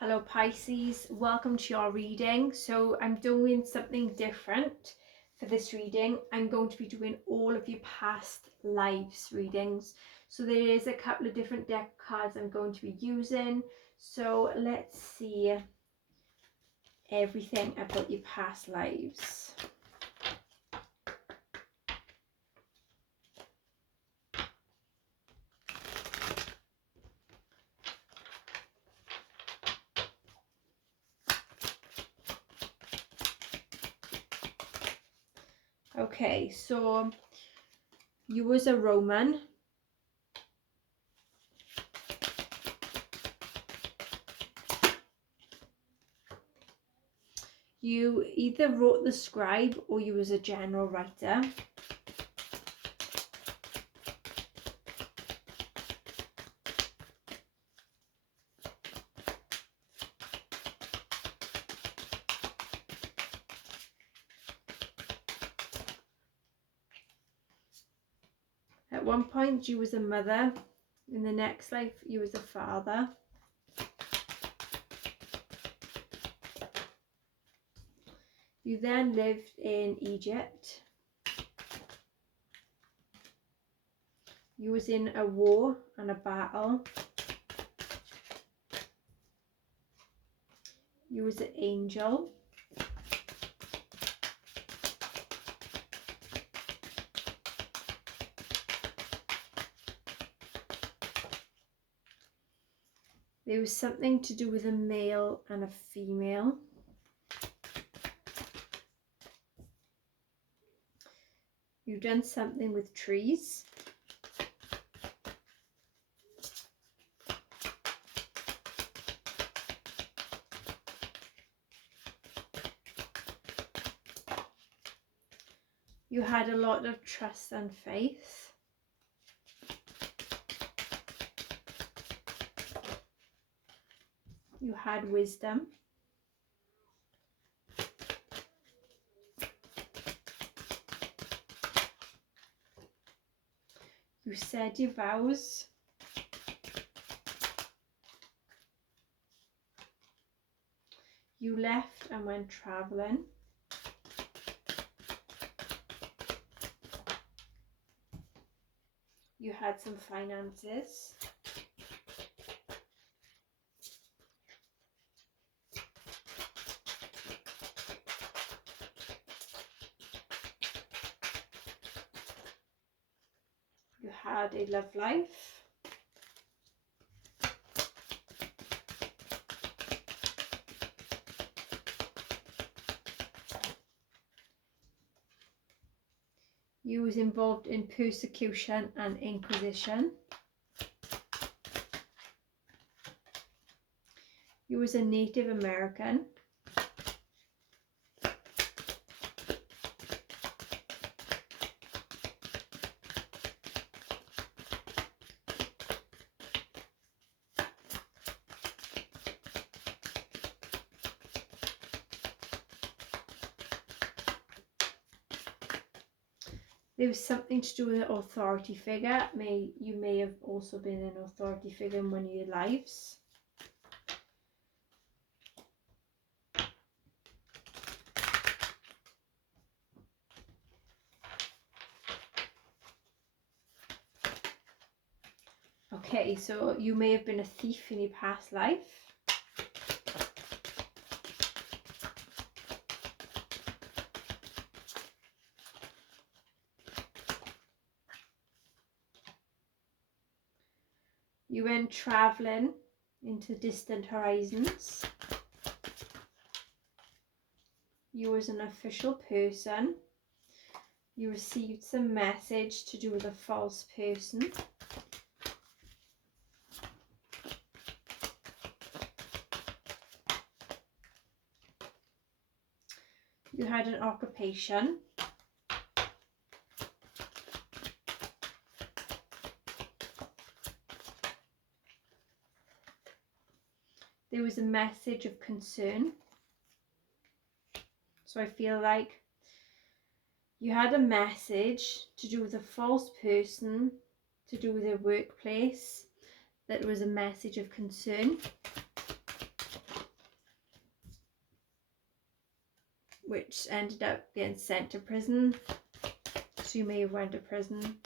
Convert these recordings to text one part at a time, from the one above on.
Hello Pisces, welcome to your reading. So I'm doing something different for this reading. I'm going to be doing all of your past lives readings. So there is a couple of different deck cards I'm going to be using. So let's see everything about your past lives. Okay, so you was a Roman. You either wrote the scribe or you was a general writer. At one point you was a mother. In the next life you was a father. You then lived in Egypt. You was in a war and a battle. You was an angel. There was something to do with a male and a female. You've done something with trees. You had a lot of trust and faith. You had wisdom. You said your vows. You left and went traveling. You had some finances. You had a love life. You was involved in persecution and inquisition. You was a Native American. There was something to do with an authority figure. You may have also been an authority figure in one of your lives. Okay, so you may have been a thief in your past life. You went traveling into distant horizons. You was an official person. You received some message to do with a false person. You had an occupation. There was a message of concern. So I feel like you had a message to do with a false person, to do with a workplace, that was a message of concern. which ended up getting sent to prison. So you may have went to prison.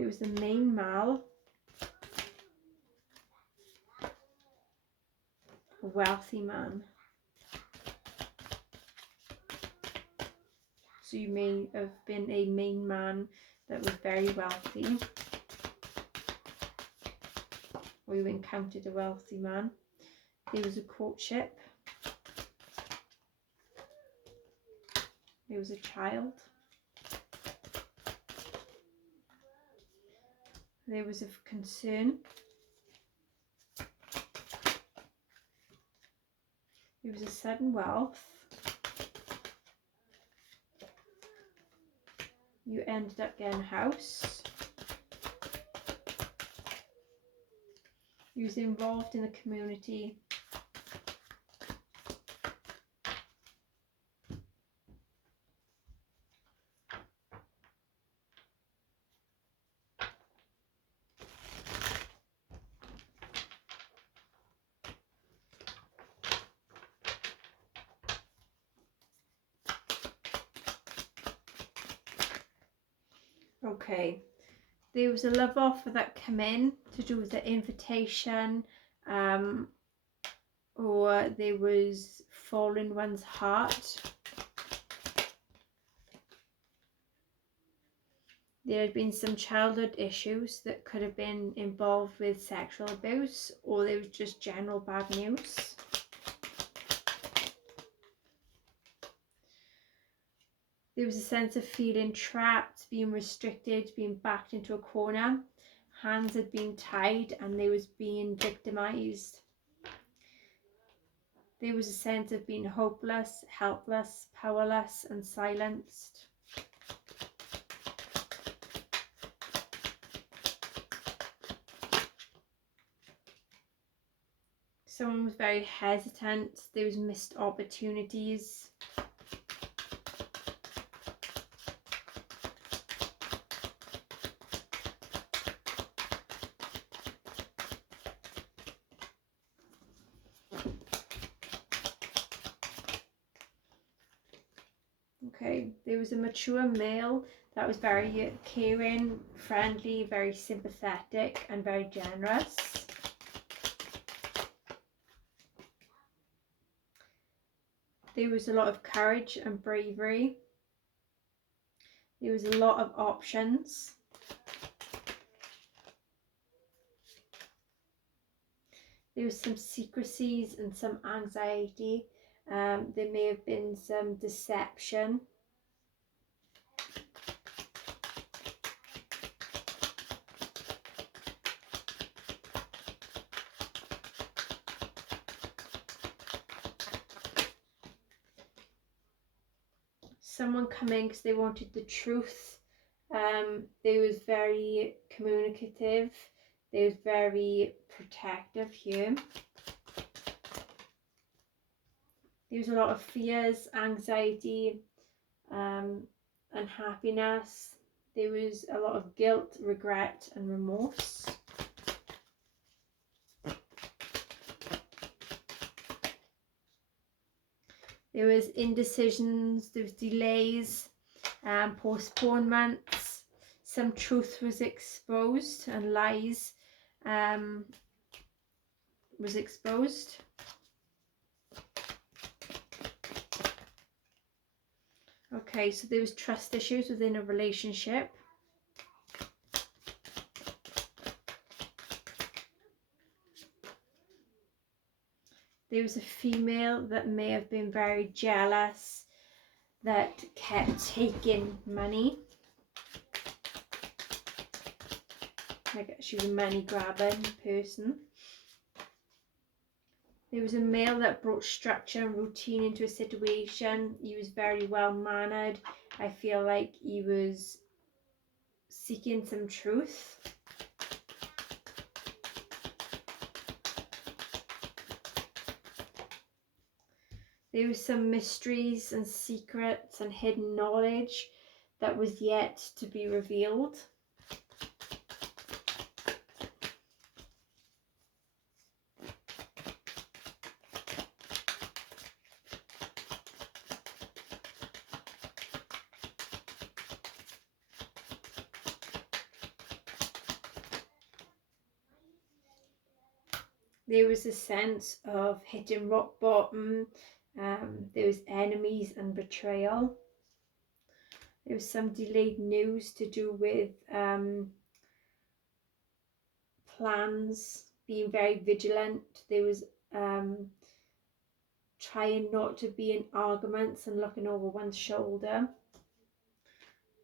It was the main male, a wealthy man. So you may have been a main man that was very wealthy, or you encountered a wealthy man. There was a courtship. There was a child. There was a concern. There was a sudden wealth. You ended up getting a house. You was involved in the community. Okay, there was a love offer that came in to do with the invitation, or there was fall in one's heart. There had been some childhood issues that could have been involved with sexual abuse, or there was just general bad news. There was a sense of feeling trapped, being restricted, being backed into a corner. Hands had been tied and they was being victimized. There was a sense of being hopeless, helpless, powerless and silenced. Someone was very hesitant. There was missed opportunities. Okay, there was a mature male that was very caring, friendly, very sympathetic and very generous. There was a lot of courage and bravery. There was a lot of options. There was some secrecies and some anxiety. There may have been some deception. Someone coming because they wanted the truth. They was very communicative. They was very protective here. There was a lot of fears, anxiety, unhappiness. There was a lot of guilt, regret and remorse. There was indecisions, there was delays, postponements. Some truth was exposed and lies was exposed. Okay, so there was trust issues within a relationship. There was a female that may have been very jealous, that kept taking money. Like she was a money grabbing person. There was a male that brought structure and routine into a situation. He was very well mannered. I feel like he was seeking some truth. There were some mysteries and secrets and hidden knowledge that was yet to be revealed. There was a sense of hitting rock bottom. There was enemies and betrayal. There was some delayed news to do with plans, being very vigilant. There was trying not to be in arguments and looking over one's shoulder.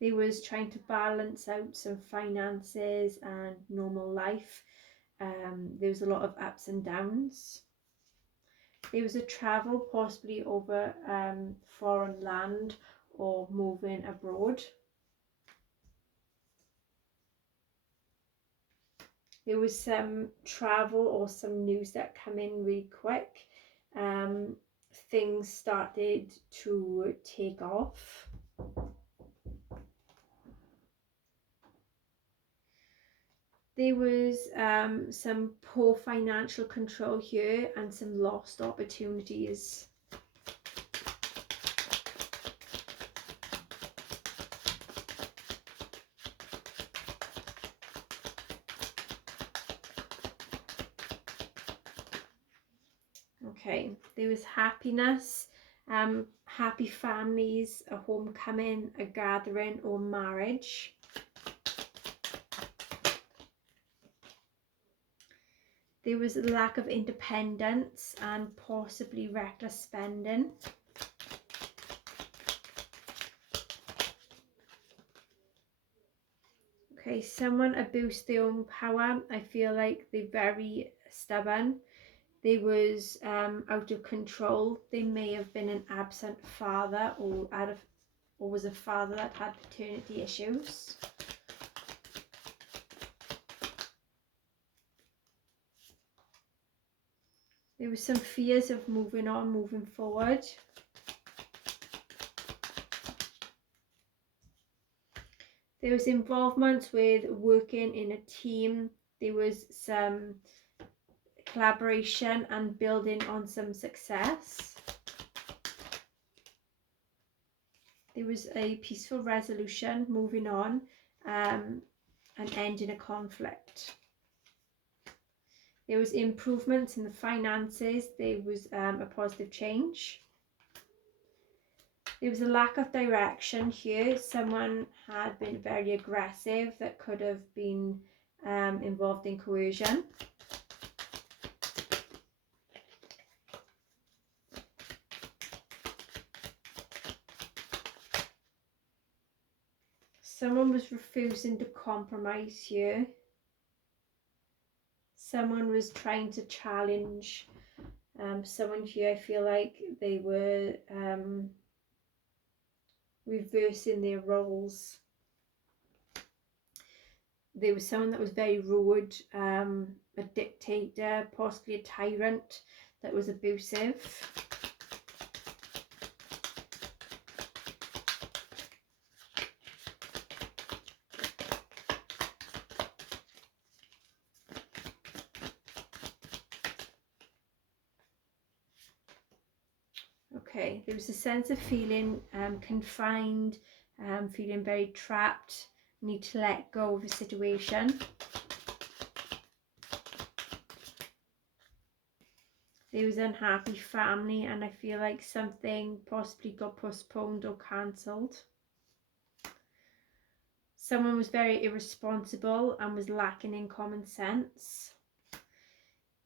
There was trying to balance out some finances and normal life. There was a lot of ups and downs. There was a travel, possibly over foreign land or moving abroad. There was some travel or some news that come in really quick. Things started to take off. There was some poor financial control here and some lost opportunities. Okay, there was happiness, happy families, a homecoming, a gathering or marriage. There was a lack of independence and possibly reckless spending. Okay, someone abused their own power. I feel like they're very stubborn. They was out of control. They may have been an absent father or was a father that had paternity issues. There was some fears of moving on, moving forward. There was involvement with working in a team. There was some collaboration and building on some success. There was a peaceful resolution, moving on, and ending a conflict. There was improvements in the finances. There was a positive change. There was a lack of direction here. Someone had been very aggressive that could have been involved in coercion. Someone was refusing to compromise here. Someone was trying to challenge someone here. I feel like they were reversing their roles. There was someone that was very rude, a dictator, possibly a tyrant that was abusive. Okay, there was a sense of feeling confined, feeling very trapped, need to let go of a situation. There was an unhappy family and I feel like something possibly got postponed or cancelled. Someone was very irresponsible and was lacking in common sense.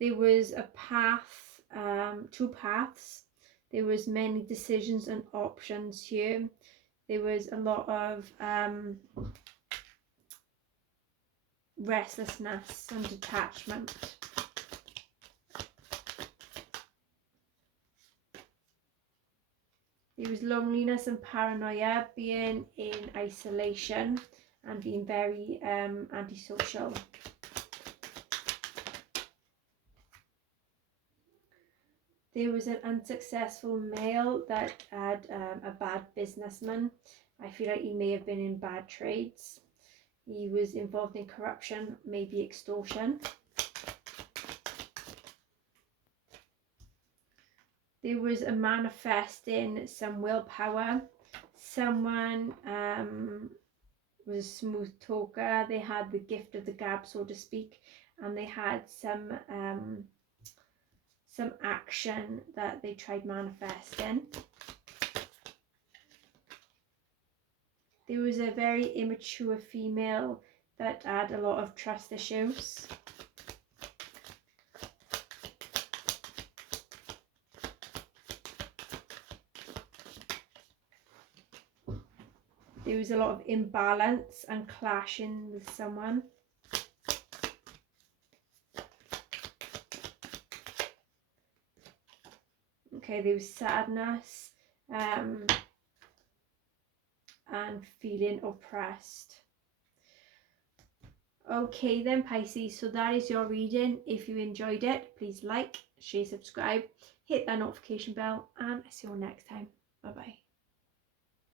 There was a path, two paths. There was many decisions and options here. There was a lot of restlessness and detachment. There was loneliness and paranoia, being in isolation and being very antisocial. There was an unsuccessful male that had a bad businessman. I feel like he may have been in bad trades. He was involved in corruption, maybe extortion. There was a manifesting some willpower. Someone was a smooth talker. They had the gift of the gab, so to speak, and they had some action that they tried manifesting. There was a very immature female that had a lot of trust issues. There was a lot of imbalance and clashing with someone. Okay, there was sadness and feeling oppressed. Okay then, Pisces, so that is your reading. If you enjoyed it, please like, share, subscribe, hit that notification bell, and I'll see you all next time. Bye bye.